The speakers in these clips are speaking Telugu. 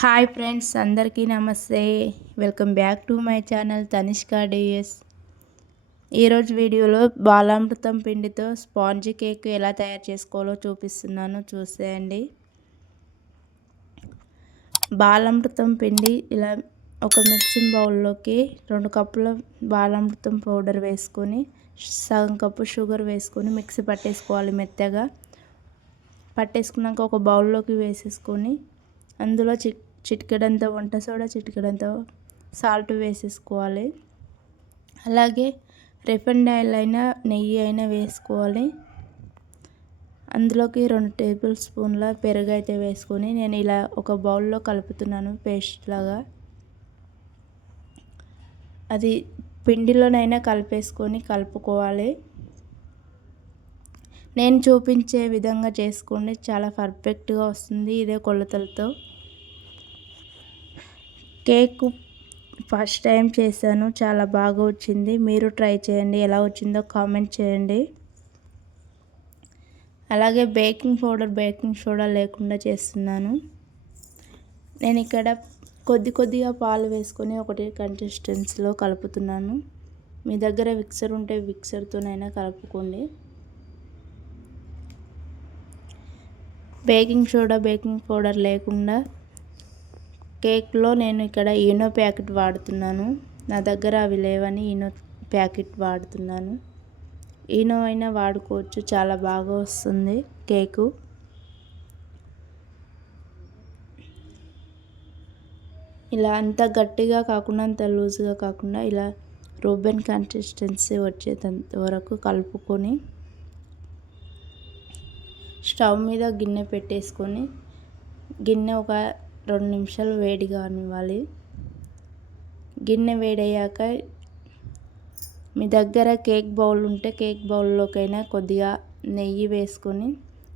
హాయ్ ఫ్రెండ్స్ అందరికీ నమస్తే. Welcome back to my channel Tanishka DS ఈరోజు వీడియోలో బాలామృతం పిండితో స్పాంజీ కేక్ ఎలా తయారు చేసుకోవాలో చూపిస్తున్నాను. చూసేయండి. బాలామృతం పిండి ఇలా ఒక మిక్సింగ్ బౌల్లోకి రెండు కప్పుల బాలామృతం పౌడర్ వేసుకొని సగం కప్పు షుగర్ వేసుకొని మిక్సీ పట్టేసుకోవాలి మెత్తగా. పట్టేసుకున్నాక ఒక బౌల్లోకి వేసేసుకొని అందులో చిక్ చిటికెడంత వంట సోడా చిటికెడంత సాల్ట్ వేసేసుకోవాలి. అలాగే రిఫైండ్ ఆయిల్ అయినా నెయ్యి అయినా వేసుకోవాలి. అందులోకి రెండు టేబుల్ స్పూన్ల పెరుగు అయితే వేసుకొని నేను ఇలా ఒక బౌల్లో కలుపుతున్నాను పేస్ట్ లాగా. అది పిండిలోనైనా కలిపేసుకొని కలుపుకోవాలి. నేను చూపించే విధంగా చేసుకోండి. చాలా పర్ఫెక్ట్గా వస్తుంది ఇదే కొలతలతో. కేక్ ఫస్ట్ టైం చేశాను చాలా బాగా వచ్చింది. మీరు ట్రై చేయండి ఎలా వచ్చిందో కామెంట్ చేయండి. అలాగే బేకింగ్ పౌడర్ బేకింగ్ సోడా లేకుండా చేస్తున్నాను. నేను ఇక్కడ కొద్ది కొద్దిగా పాలు వేసుకొని ఒకటి కన్సిస్టెన్సీలో కలుపుతున్నాను. మీ దగ్గర మిక్సర్ ఉంటే మిక్సర్తోనైనా కలుపుకోండి. బేకింగ్ సోడా బేకింగ్ పౌడర్ లేకుండా కేక్లో నేను ఇక్కడ ఈనో ప్యాకెట్ వాడుతున్నాను. నా దగ్గర అవి లేవని ఈనో ప్యాకెట్ వాడుతున్నాను. ఈనో అయినా వాడుకోవచ్చు చాలా బాగా వస్తుంది కేకు. ఇలా అంత గట్టిగా కాకుండా అంత లూజ్గా కాకుండా ఇలా రూబెన్ కన్సిస్టెన్సీ వచ్చేంత వరకు కలుపుకొని స్టవ్ మీద గిన్నె పెట్టేసుకొని గిన్నె ఒక రెండు నిమిషాలు వేడి కానివ్వాలి. గిన్నె వేడయ్యాక మీ దగ్గర కేక్ బౌల్ ఉంటే కేక్ బౌల్లోకైనా కొద్దిగా నెయ్యి వేసుకొని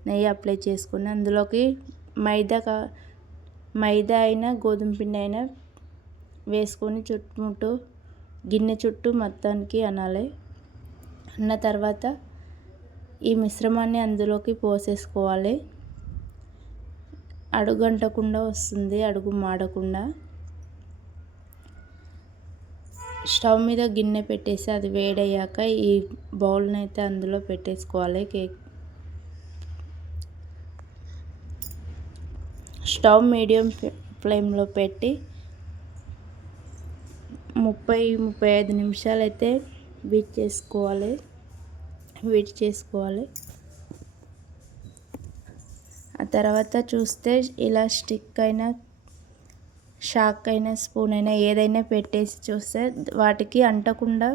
నెయ్యి అప్లై చేసుకొని అందులోకి మైదా మైదా అయినా గోధుమ పిండి అయినా వేసుకొని చుట్టుముట్టు గిన్నె చుట్టూ మొత్తానికి అనాలి. అన్న తర్వాత ఈ మిశ్రమాన్ని అందులోకి పోసేసుకోవాలి. అడుగంటకుండా వస్తుంది అడుగు మాడకుండా. స్టవ్ మీద గిన్నె పెట్టేసి అది వేడయ్యాక ఈ బౌల్ని అయితే అందులో పెట్టేసుకోవాలి కేక్. స్టవ్ మీడియం ఫ్లేమ్లో పెట్టి ముప్పై ముప్పై ఐదు నిమిషాలు అయితే వీట్ చేసుకోవాలి వీట్ చేసుకోవాలి. తర్వాత చూస్తే ఇలా స్టిక్ అయినా షాక్ అయినా స్పూన్ అయినా ఏదైనా పెట్టేసి చూస్తే వాటికి అంటకుండా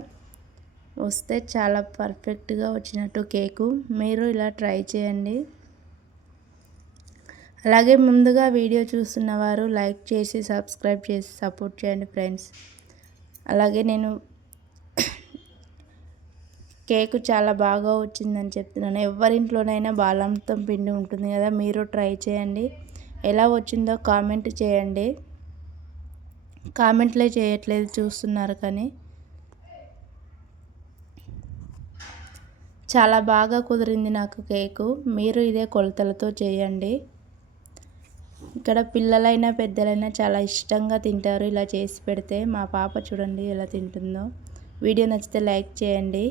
వస్తే చాలా పర్ఫెక్ట్గా వచ్చినట్టు కేకు. మీరు ఇలా ట్రై చేయండి. అలాగే ముందుగా వీడియో చూస్తున్న వారు లైక్ చేసి సబ్స్క్రైబ్ చేసి సపోర్ట్ చేయండి ఫ్రెండ్స్. అలాగే నేను కేక్ చాలా బాగా వచ్చిందని చెప్తున్నాను. ఎవరింట్లోనైనా బాలంతం పిండి ఉంటుంది కదా మీరు ట్రై చేయండి. ఎలా వచ్చిందో కామెంట్ చేయండి. కామెంట్లే చేయట్లేదు చూస్తున్నారు కానీ. చాలా బాగా కుదిరింది నాకు కేకు. మీరు ఇదే కొలతలతో చేయండి. ఇక్కడ పిల్లలైనా పెద్దలైనా చాలా ఇష్టంగా తింటారు. ఇలా చేసి పెడితే మా పాప చూడండి ఎలా తింటుందో. వీడియో నచ్చితే లైక్ చేయండి.